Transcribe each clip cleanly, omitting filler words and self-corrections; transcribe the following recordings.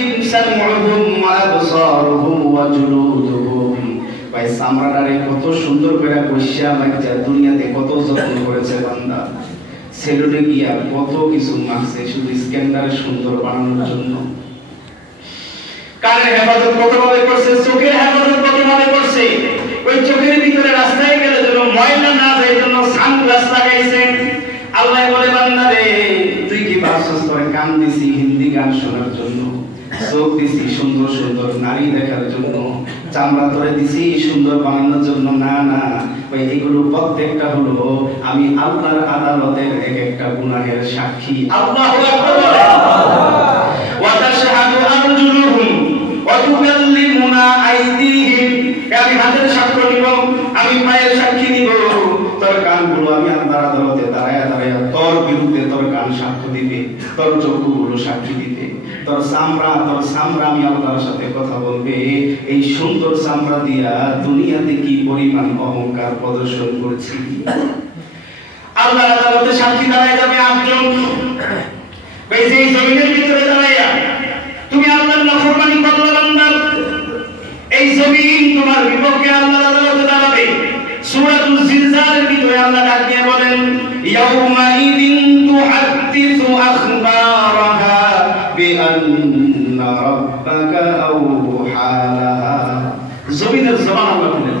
ইউজিব সামউহুম ওয়া আবসারুহুম ওয়া জুলুদুহুম। ভাই চামড়াটারে কত সুন্দর করে কইসা বাচ্চা দুনিয়াতে কত যত্ন করেছে বান্দা, সেলুনে গিয়া কত কিছু মাখছে শুধু স্ক্যান্ডারে সুন্দর বানানোর জন্য। কানের হেফাজত কতভাবে করছে, চোখের হেফাজত কতভাবে করছে। ওই চোখের ভিতরে রাস্তায় গেলে যেন ময়লা না যায় জন্য সানগ্লাস লাগাইছে। আল্লাহ বলে বান্দারে তুই কি ভাবছস তোরে কান দিছি হিন্দি গান শোনার জন্য, চোখ দিছি সুন্দর সুন্দর নারী দেখার জন্য, চামড়া তোরে দিছি সুন্দর বানানোর জন্য? না না ভাই, এগুলো প্রত্যেকটা হলো আমি আল্লাহর আদালতের এক একটা গুনাহের সাক্ষী। আল্লাহু আকবার। ওয়া তাশহাদু আরজুলুহুম ওয়া তুকাল্লিমুনা আইদিহিম। আমি হাতের সাক্ষ্য নিব, আমি পায়ের সাক্ষী নিব, তোর কানগুলো আমি আল্লাহর আদালতে দাঁড়ায়া দাঁড়ায়া তোর বিরুদ্ধে তোর কান সাক্ষ্য দিবে, তোর চক্ষুগুলো সাক্ষী দিবে, তোর চামড়া আমি আল্লাহর সাথে কথা বলবে। এই সুন্দর চামড়া দিয়া দুনিয়াতে কি পরিমাণ অহংকার প্রদর্শন করছি। আল্লাহর আদালতে সাক্ষী দাঁড়ায় যাবে 8 জন। এই যে জমিনের ভিতরে দাঁড়াইয়া তুমি আল্লাহর নাফরমানি করলে বান্দা, এই জমিন তোমার বিপক্ষে আল্লাহর আদালতে দাঁড়াবে। সূরাতুল জিলজালের ভিতরে আল্লাহ ডাক দিয়ে বলেন, ইয়াউমা ইদিন তুহাদ্দিসু আখবারাহা বিআন্না রাব্বাকা আওহা লাহা। জমিনের জবান আল্লাহ বলেন,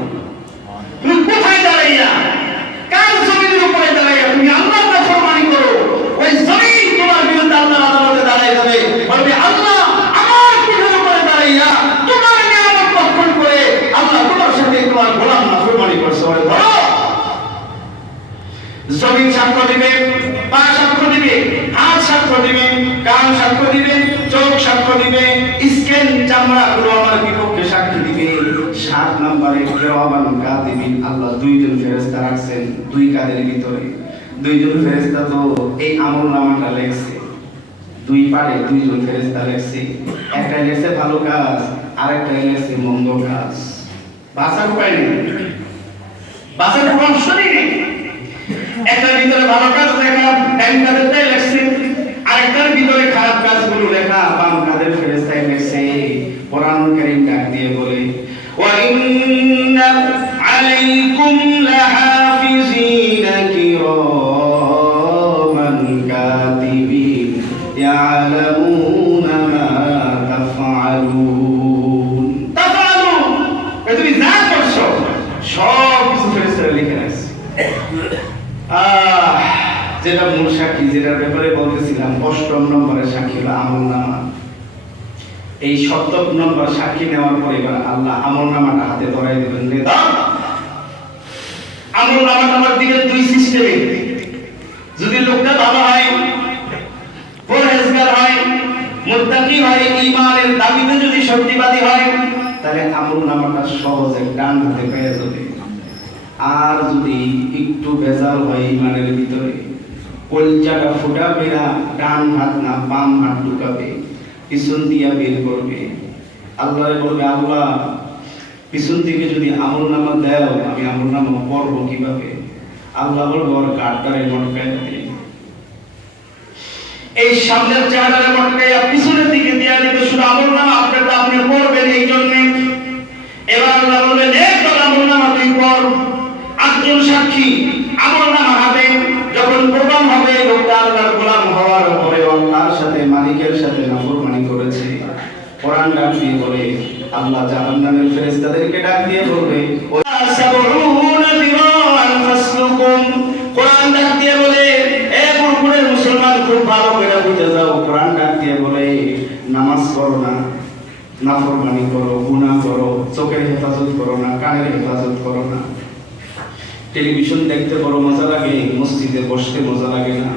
তুমি কোথায় দাঁড়াইয়া, কার জমিনের উপরে দাঁড়াইয়া তুমি আল্লাহর নাফরমানি করো, ওই জমিন তোমার বিরুদ্ধে আল্লাহর আদালতে দাঁড়ায় যাবে, বলবে আল্লাহ আমার পিঠের উপরে দাঁড়াইয়া তোমার নিয়ামত ভক্ষণ করে আল্লাহ তোমার সাথে তোমার গোলাম নাফরমানি করছে। বলে ধরো। জমিন সাক্ষ্য দিবে, পা সাক্ষ্য দিবে, হাত সাক্ষ্য দিবে, কান সাক্ষ্য দিবে, চোখ সাক্ষ্য দিবে, স্কিন চামড়াগুলো আমার বিপক্ষে সাক্ষী দিবে। 7 নম্বরে কিরামান কাতিবিন, আল্লাহ 2 জন ফেরেশতা রাখছেন 2 কাদের ভিতরে। 2 জন ফেরেশতা তো এই আমলনামাটা লেখছে, 2 পারে 2 জন ফেরেশতা লেখছে। একটা লেখছে ভালো কাজ, আরেকটা লেখছে মন্দ কাজ। বাঁচার উপায় নেই, বাঁচার কোনো অপশন নেই। একটার ভিতরে ভালো কাজ লেখা ডান কাদেরটাই লেখছে, আরেকটার ভিতরে খারাপ কাজগুলো লেখা বাম কাদের ফেরেশতাই লেখছে। কোরআনুল কারীম ডাক দিয়ে বলে, ওয়া ইন্না আলাইকুম লাহাফিজিনা কিরামান কাতিবিন ইয়ালামুনা মা তাফআলুন। তাফআলুন তুমি যা করছো সব কিছু ফেরেশতারা লিখে রাখছে। যেটা মূল সাক্ষী, যেটার ব্যাপারে বলতেছিলাম, 8 নম্বরের সাক্ষী হলো আমলনামা। এই 7 নম্বর সাক্ষী নেওয়ার পরে এবার আল্লাহ আমলনামাটা হাতে ধরাই দিবেন। আমলনামাটা আমার দিবেন 2 সিস্টেমে। যদি লোকটা ভালো হয়, পরহেজগার হয়, মুত্তাকি হয়, ঈমানের দাবিতে যদি সত্যবাদী হয়, তাহলে আমলনামাটা সহজে ডান হাতে পেয়ে যাবে। আর যদি একটু ভেজাল হয় ইমানের ভিতরে, কলজাটা ফুটা বেরা ডান হাত না বাম হাত ঢুকাবে, পিছন দিয়া বের করবে। আল্লাহরে বলবে, আল্লাহ পিছন থেকে যদি আমলনামা দাও আমি আমলনামা পড়ব কিভাবে? আল্লাহ বলবে, ওর গাড়টারে মটকায় দে। এই সামনের চেহারারে মটকাইয়া পিছনের দিকে দিয়া দিবে, শুধু আমলনামা আপনারটা আপনি পড়বেন এই জন্য। এবার আল্লাহ বলবে, এক আমলনামা তুই পড়। 8 জন সাক্ষী আমলনামা হাতে যখন প্রমাণ হবে লোকটা আল্লাহর গোলাম হওয়ার পরে আল্লাহর সাথে মালিকের সাথে নাফরমানি করেছে, কোরআন ডাক দিয়ে বলে, আল্লাহ জাহান্নামের ফেরেশতাদেরকে ডাক দিয়ে বলবে, সাবউনা দিরান ফাসলুকুম। কোরআন ডাক দিয়ে বলে, এ মুরকুরের মুসলমান খুব ভালো করে বুঝে যাও। কোরআন ডাক দিয়ে বলে, নামাজ পড়ো না, নাফরমানি করো, গুনাহ করো, চোখের হেফাজত করো না, কানের হেফাজত করো না, টেলিভিশন দেখতে বড় মজা লাগে, মসজিদে বসতে মজা লাগে না,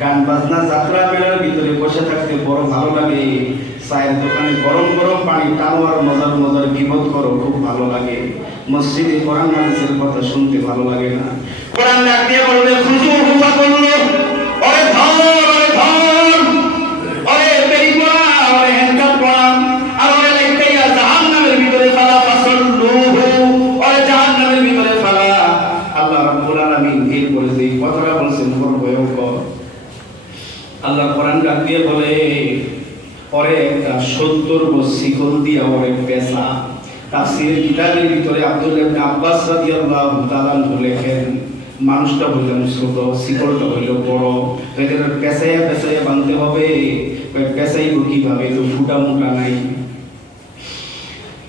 গান বাজনা যাত্রা মেলার ভিতরে বসে থাকতে বড় ভালো লাগে, চায়ের দোকানে গরম গরম পানি টানো আর মজার মজার গীবত করো খুব ভালো লাগে, মসজিদে কোরআন হাদিসের কথা শুনতে ভালো লাগে না। কোরআন ডাক দিয়ে বলবে, খুজুহু ফাকুল্লু, ওরে ধর, ওরে ধর, ওরে বেরি পড়া, ওরে হ্যান্ডকাপ পড়া, আর ওরে লাইকাইয়া জাহান্নামের ভিতরে ফালা ফাসল্লুহু, ওরে জাহান্নামের ভিতরে ফালা। আল্লাহ রাব্বুল আলামিন এই বলে যে কথাটা বলছেন বড় ভয়ঙ্কর। আল্লাহ কোরআন ডাক দিয়ে বলে, পরে একটা 70 গজ শিকল দিয়া ওরে পেঁচা। তাফসীর কিতাবের ভিতরে আব্দুল্লাহ ইবনে আব্বাস রাদিয়াল্লাহু তাআলা আনহু লেখেন, মানুষটা হইল ছোট, শিকলটা হইল বড়, এটার পেঁচাইয়া পেঁচাইয়া বাঁধতে হবে। পেঁচাইব কিভাবে, তো ফুটা মোটা নাই।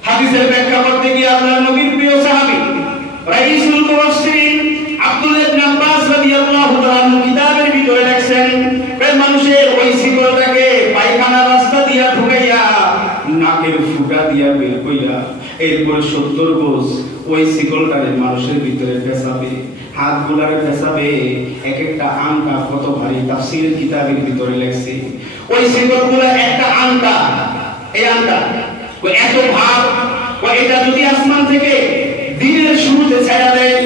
হাদিসের ব্যাখ্যা করতে গিয়ে আল্লাহর নবীর প্রিয় সাহাবী রাইসুল মুফাসসিরিন আব্দুল্লাহ ইবনে আব্বাস রাদিয়াল্লাহু তাআলা আনহু কিতাবের ভিতরে লেখছেন, প্রায় মানুষের ওই শিকলটাকে পায়খানার রাস্তা দিয়া ঢুকাইয়া নাকের ফুটা দিয়া বের কইরা এরপর 70 গজ ওই শিকলটারে মানুষের ভিতরে পেঁচাবে, হাত গুলারে পেঁচাবে। এক একটা আংটা কত ভারী, তাফসীরের কিতাবের ভিতরে লেখছে ওই শিকলগুলো একটা আংটা, এই আংটা ওই এত ভার, ওই এটা যদি আসমান থেকে দিনের শুরুতে ছেড়ে দেয়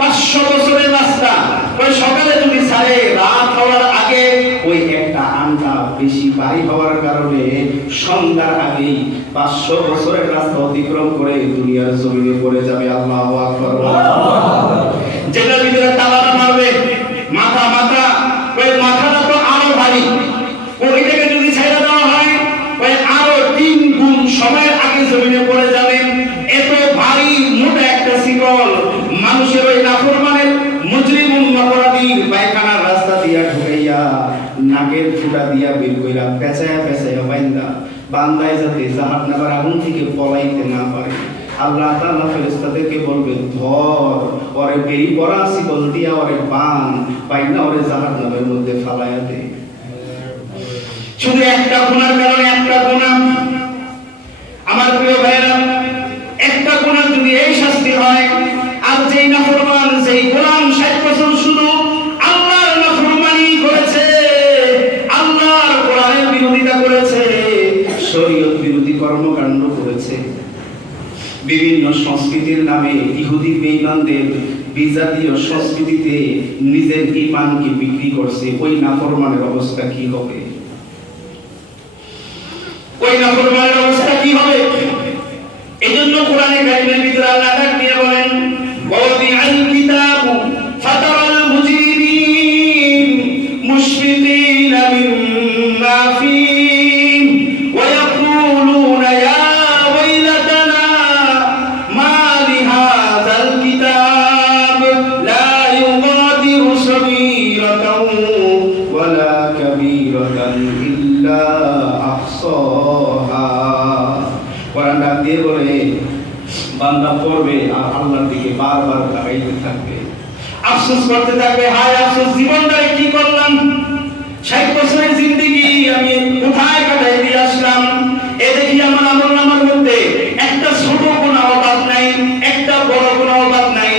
500 বছরের রাস্তা, ওই সকালে যদি ছাড়ে রাত হওয়ার আগে, ওই একটা আংটা বেশি ভারী হওয়ার কারণে সন্ধ্যার আগেই 500 বছরের রাস্তা অতিক্রম করে দুনিয়ার জমিনে পড়ে যাবে। আল্লাহু আকবার। যেটার ভিতরে তালাটা মারবে মাথা, ওই মাথাটা তো আরো ভারী, ওইটাকে যদি ছেড়ে দেওয়া হয় ওই আরো 3 গুণ সময়ের আগে জমিনে পড়ে যাবে। এত ভারী মোটা একটা শিকল মানুষের ওই নাফরমানের মুজরিমুন অপরাধীর পায়খানার রাস্তা দিয়া ঢুকাইয়া নাকের ফুটা দিয়া বের কইরা পেঁচায়া পেঁচায়া বান্দায় যাতে জাহান্নামের আগুন থেকে পলাইতে না পারে। আল্লাহ তাআলা ফেরেশতাদেরকে বলবেন, ধর ওরে বেরি পরা শিকল দিয়া ওরে বাইনা ওরে জাহান্নামের মধ্যে ফালাইয়া দে। শুধু একটা গুনার কারণে, একটা গুনাহ আমার প্রিয় ভাইরা, একটা গুনাহ যদি এই শাস্তি হয়, আর যেই নাফরমান, যেই গোলাম 60 বছর শুধু আল্লাহর নাফরমানি করেছে, আল্লাহর কোরআনের বিরোধিতা করেছে, শরীয়ত বিরোধী কর্মকাণ্ড করেছে, বিভিন্ন সংস্কৃতির নামে ইহুদি বেঈমানদের বিজাতীয় সংস্কৃতিতে নিজের ঈমানকে বিক্রি করছে, ওই নাফরমানের অবস্থা কি হবে? ওই নাফরমানের অবস্থা কি হবে? এজন্য কোরআনে কারীমের ভিতরে আল্লাহ ডাক দিয়ে বলেন, ওয়াদিআল কিতাবু ফাতারাল মুজরিমিন মুশফিকিনা মিম্মা ফীহি ওয়া ইয়াকুলুনা ইয়া ওয়াইলাতানা মা লিহাযাল কিতাব লা ইউগাদিরু সগীরাতাও ওয়ালা কাবীরাতান ইল্লা আহসাহা। কোরআন ডাক দিয়ে বলে, বান্দা পড়বে আর আল্লাহর দিকে বারবার তাকাইতে থাকবে, আফসোস করতে থাকবে, হায় আফসোস, জীবনটারে কি করলাম, 60 বছরের জিন্দেগি আমি কোথায় কাটাই দিয়ে আসলাম। এ দেখি আমার আমলনামার মধ্যে একটা ছোট গুনাহ বাদ নাই, একটা বড় গুনাহ বাদ নাই।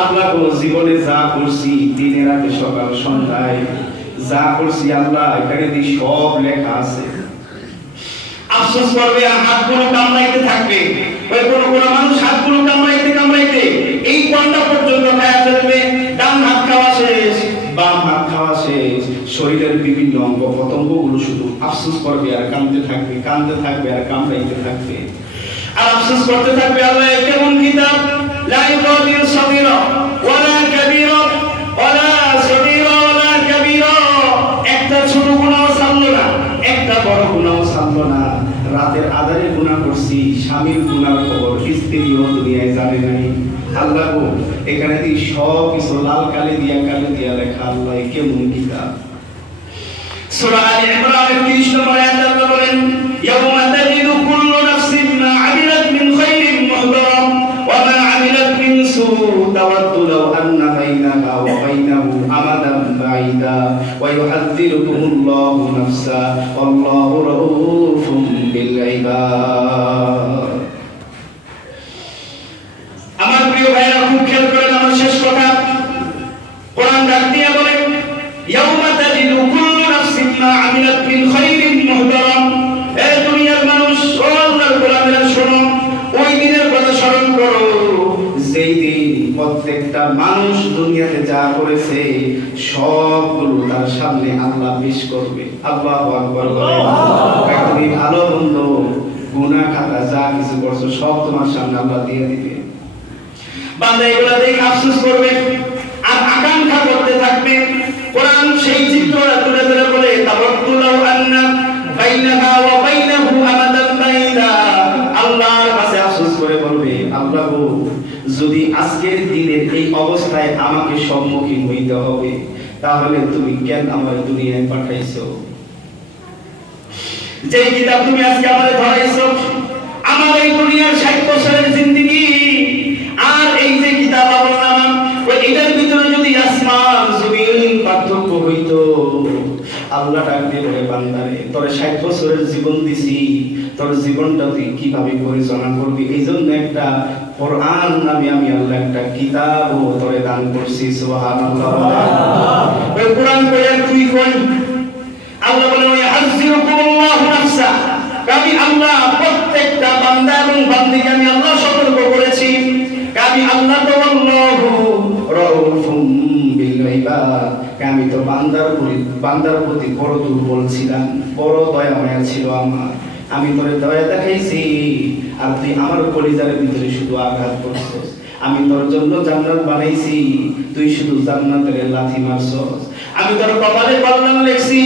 আল্লাহ জীবনে যা করছি, দিনে রাতে সকাল সন্ধ্যায় যা করছি, আল্লাহ এখানে দিয়ে সব লেখা আছে। আফসোস করবে আর হাতগুলো কামড়াইতে থাকবে। ওই কোন মানুষ হাতগুলো কামড়াইতে এই কোনটা পর্যন্ত খায়া ফেলবে, ডান হাত খাওয়া শেষ, বাম হাত খাওয়া শেষ, শরীরের বিভিন্ন অঙ্গ প্রত্যঙ্গগুলো শুধু আফসোস করবে আর কাঁদতে থাকবে আর কামড়াইতে থাকবে। আর আফসোস করতে থাকবে, আল্লাহ কেমন কিতাব, লা ইউগাদিরু সগীরা ওয়ালা কাবীরা ওয়ালা সগীরা ওয়ালা কাবীরা, একটা ছোট গুনাহ ছাড়লো না, একটা বড় গুনাহ ছাড়লো না। রাতের আধারে গুনাহ করছি, স্বামীর গুনার খবর স্ত্রীও দুনিয়ায় জানে নাই। আল্লাহ গো, এখানে দিয়ে সব কিছু লাল কালি দিয়া লেখা। আল্লাহ কেমন কিতাব। সূরা আলে ইমরানের 30 নম্বর আয়াতে আল্লাহ বলেন, ইয়াউমা তাজিদু কুল্লু নাফসিন মা আমিলাত মিন খাইরিন মুহদারাম ওয়া মা আমিলাত মিন সূ তাওয়াদ্দু লাও আন্না বাইনাহা ওয়া বাইনাহু আমাদান বাঈদা ওয়া ইউহাযযিরুকুমুল্লাহু নাফসা ওয়াল্লাহু রাউফুম বিল ইবাদ। আমার প্রিয় ভাইরা, খুব খেয়াল করেন আমার শেষ কথা। কোরআন ডাক দিয়ে বলে, ইয়াউমা তাজিদু কুল্লু নাফসিন মা আমিলাত মিন খাইরিন মুহদারাম। এ দুনিয়ার মানুষ, ও আল্লাহর গোলামেরা শোনো, ওই দিনের কথা স্মরণ করো যেই দিন প্রত্যেকটা মানুষ দুনিয়াতে যা করেছে সবগুলো তার সামনে আল্লাহ পেশ করবে। আল্লাহু আকবার বলেন। তুমি ভালো মন্দ গুনাহ খাতা যা কিছু করছো সব তোমার সামনে আল্লাহ দিয়ে দিবে। বান্দা এগুলা দেখে আফসোস করবে আর আকাঙ্ক্ষা করতে থাকবে। কোরআন সেই চিত্রটা তুলে ধরে বলে, তাওয়াক্কুলু আন্না বাইনাহা ওয়া যদি আজকের দিনের এই অবস্থায় আমাকে সম্মুখীন হইতে হবে, তাহলে তুমি কেন আমার দুনিয়ায় পাঠাইছো? যে কিতাব তুমি আজকে আমাদের ধরাইছো, আমার এই দুনিয়ার 60 বছরের জিন্দেগি আর এই যে কিতাব আমলনামা, ওই এটার ভিতরে যদি আসমান জমিন পার্থক্য হইতো, আল্লাহ ডাক দিয়ে বলে, বান্দারে তোর 60 বছরের জীবন দিছি, তোর জীবনটা তুই কিভাবে পরিচালনা করবি, এই জন্য একটা কোরআন নামে আমি আল্লাহ একটা কিতাবও তোরে দান করছি। সুবহানাল্লাহ। ওই কোরআন পড়ে তুই কোন আল্লাহ বলে ওই হাযিরুকুমুল্লাহু নাফসা, আমি আল্লাহ প্রত্যেকটা বান্দা এবং বান্দীকে আমি আল্লাহ সতর্ক করেছি। আমি আল্লাহ তো আল্লাহু রাউফুম বিল ইবাদ, আমি তো বান্দার প্রতি বড় দুর্বল ছিলাম, বড় দয়া মায়া ছিল আমার। আমি তোরে দয়া দেখাইছি আর তুই আমার কলিজার ভিতরে শুধু আঘাত করছস। আমি তোর জন্য জান্নাত বানাইছি, তুই শুধু জান্নাতের লাথি মারছস। আমি তোর কপালে কল্যাণ লিখছি,